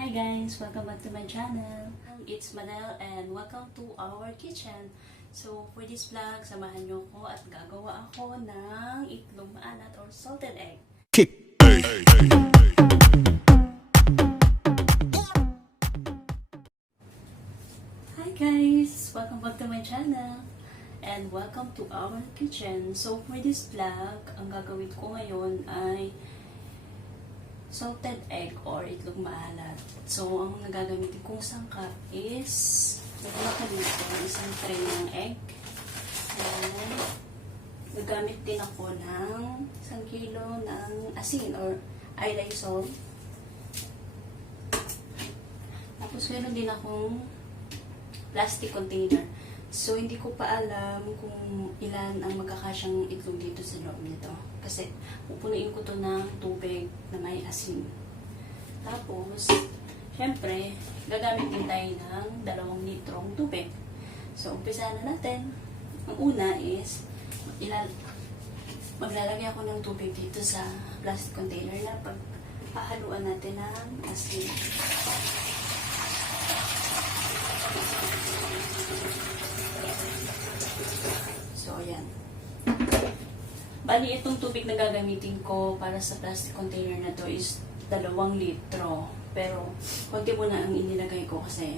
Hi guys! Welcome back to my channel. It's Madel and welcome to our kitchen. So for this vlog, samahan nyo ko at gagawa ako ng itlog maalat or salted egg. Kick. Hi guys! Welcome back to my channel and welcome to our kitchen. So for this vlog, ang gagawin ko ngayon ay salted egg or itlog maalat. So, ang nagagamitin kong sangkap is naglaka dito isang tray ng egg. And gagamit din ako ng 1 kilo ng asin or itlog salt. Tapos meron din akong plastic container. So, hindi ko pa alam kung ilan ang magkakasyang itlog dito sa loob nito. Kasi, pupunuin ko to ng tubig na may asin. Tapos, syempre, gagamit din tayo ng 2 litrong tubig. So, umpisa na natin. Ang una is, maglalagay ako ng tubig dito sa plastic container na paghahaluan natin ng asin. So, ayan. Bali, itong tubig na gagamitin ko para sa plastic container na to is 2 litro. Pero, konti muna ang inilagay ko kasi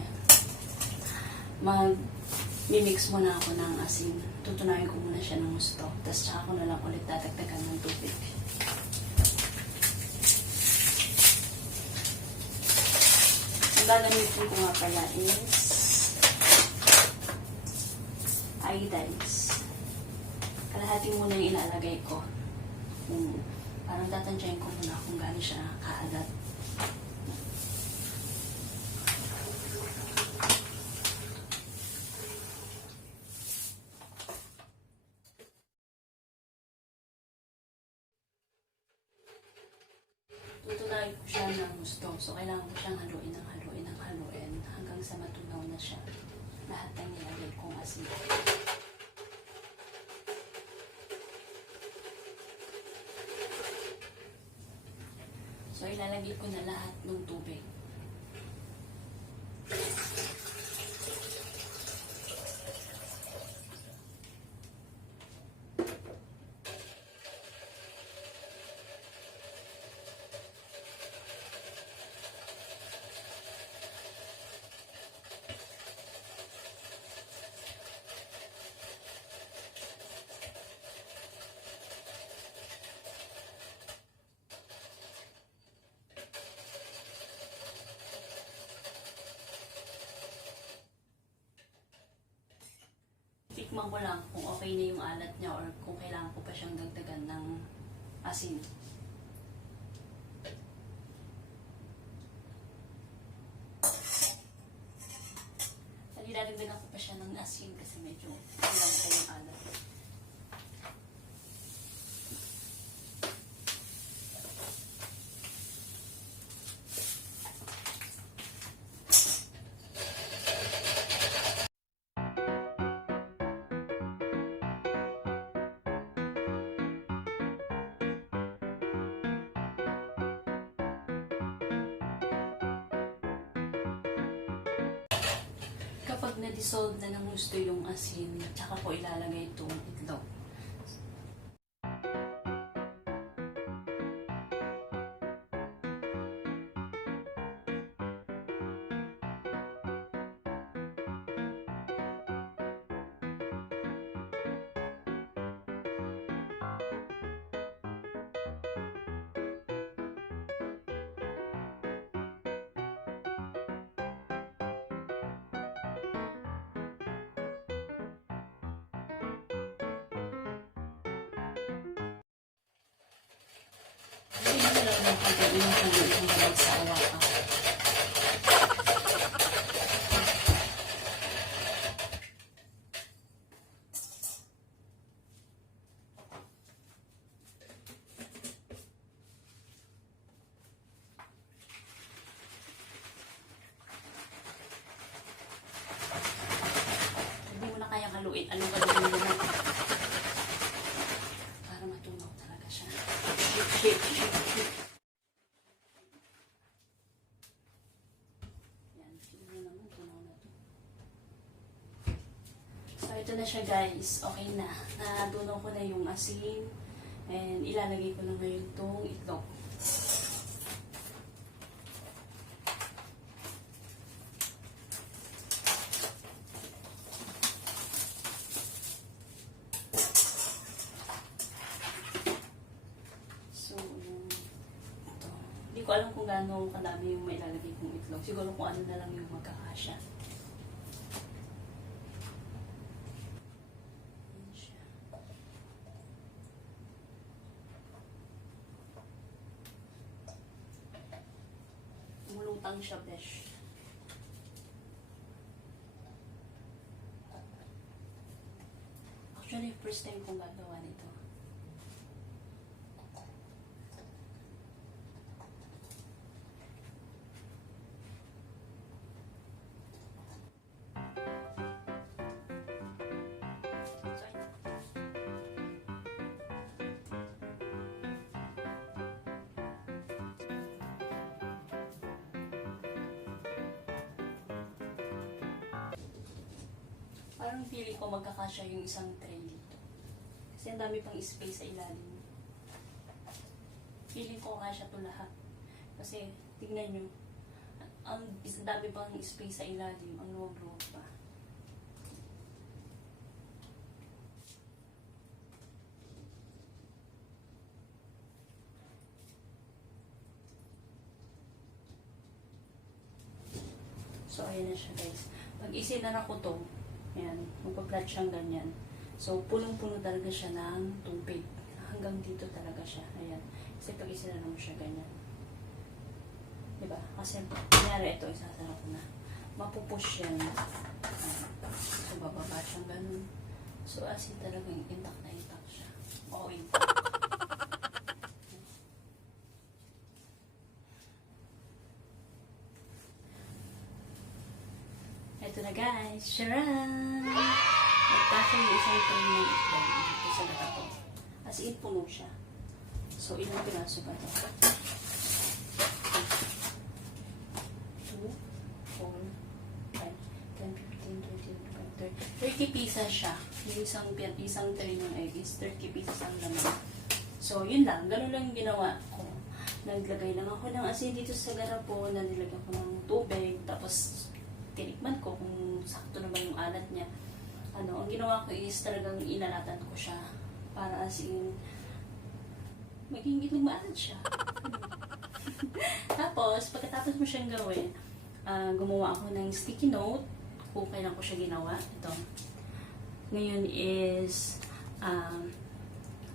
mag-mimix muna ako ng asin. Tutunayin ko muna siya ng gusto. Tapos, tsaka ko na lang ulit tatagdagan ng tubig. Ang gagamitin ko nga pala is iodines. Kalahati muna yung ilalagay ko. Parang tatansyahin ko muna kung gaano siya kaalat. Tutunayin ko siya ng gusto. So, kailangan ko siyang haluin hanggang sa matunaw na siya. Lahat ng nilagay kong asin. So, ilalagay ko na lahat ng tubig. Tikman ko lang kung okay na yung alat niya or kung kailangan ko pa siyang dagdagan ng asin. Dagdagan ko pa siya ng asin kasi medyo kulang pa yung alat. Kapag na-dissolve na ng gusto yung asin, tsaka ko ilalagay itong itlog. Hindi na lang ng pagkainit ng isang balik sa awaka. Hindi mo na kaya haluin. Anong gagawin mo na? Para matunaw talaga siya. Shake. ito na siya guys. Okay na. Nadunaw ko na yung asin. And ilalagay ko na ngayon itong itlog. So, ito. Hindi ko alam kung gaano kadami yung may ilalagay kong itlog. Siguro kung ano na lang yung magkakasya. Mulutang siya, besh. Actually, first time kong gagawa nito. Parang feeling ko magkakasya yung isang tray dito. Kasi ang dami pang space sa ilalim. Feeling ko kasya to lahat. Kasi, tignan nyo, ang dami pang space sa ilalim, ang luwag-luwag pa. So, ayan na siya guys. Pag isinan ako to, ayan, magpa-flat siyang ganyan. So, punong-puno talaga siya ng tubig. Hanggang dito talaga siya. Ayan. Kasi pag isinan mo siya ganyan. Diba? Kasi, kunyari ito, isasara ko na. Mapupush yan. So, bababa siyang ganun. So, as in talagang intact na intact siya. Oo, intact. Ito na guys, charan! Nagkasya yung isang tray ng itlog dito sa gata. As in, puno siya. So, ilang piraso ba ito? 2, 4, 5, 10, 15, 20, 30 pieces siya. Yung isang tray ng egg is 30 pieces ang laman. So, yun lang. Ganun lang ginawa ko. Naglagay lang ako ng asin dito sa garapon. Nilagyan ko ng tubig. Tapos, tinikman ko kung sakto na ba yung alat niya. Ang ginawa ko is talagang inalatan ko siya para as in maging itong maalat siya. Tapos, pagkatapos mo siyang gawin, gumawa ako ng sticky note kung kailan ko siya ginawa. Ito. Ngayon is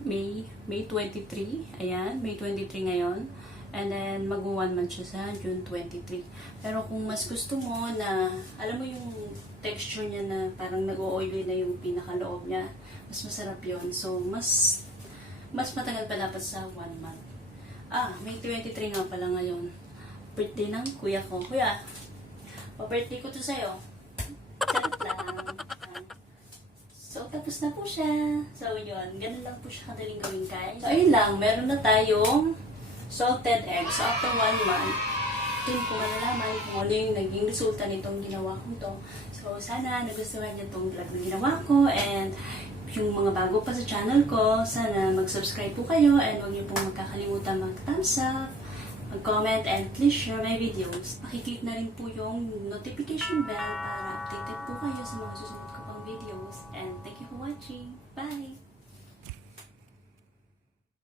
May 23. Ayan, May 23 ngayon. And then, mag-1 month siya sa June 23. Pero kung mas gusto mo na, alam mo yung texture niya na parang nag-o-oily na yung pinakaloob niya, mas masarap yun. So, mas matagal pa dapat sa 1 month. May 23 nga pala ngayon. Birthday ng kuya ko. Kuya, birthday ko to sa'yo. Charot lang. So, tapos na po siya. So, yun. Ganun lang po siya kadaling gawin guys. So, ayun lang. Meron na tayong salted egg. So, after 1 month, dun ko malalaman kung ano yung naging resulta nitong ginawa ko to. So, sana nagustuhan niyo itong vlog na ginawa ko. And, yung mga bago pa sa channel ko, sana mag-subscribe po kayo. And, huwag niyo pong magkakalimutan mag-thumbs up, mag-comment, and please share my videos. Pakiclick na rin po yung notification bell para update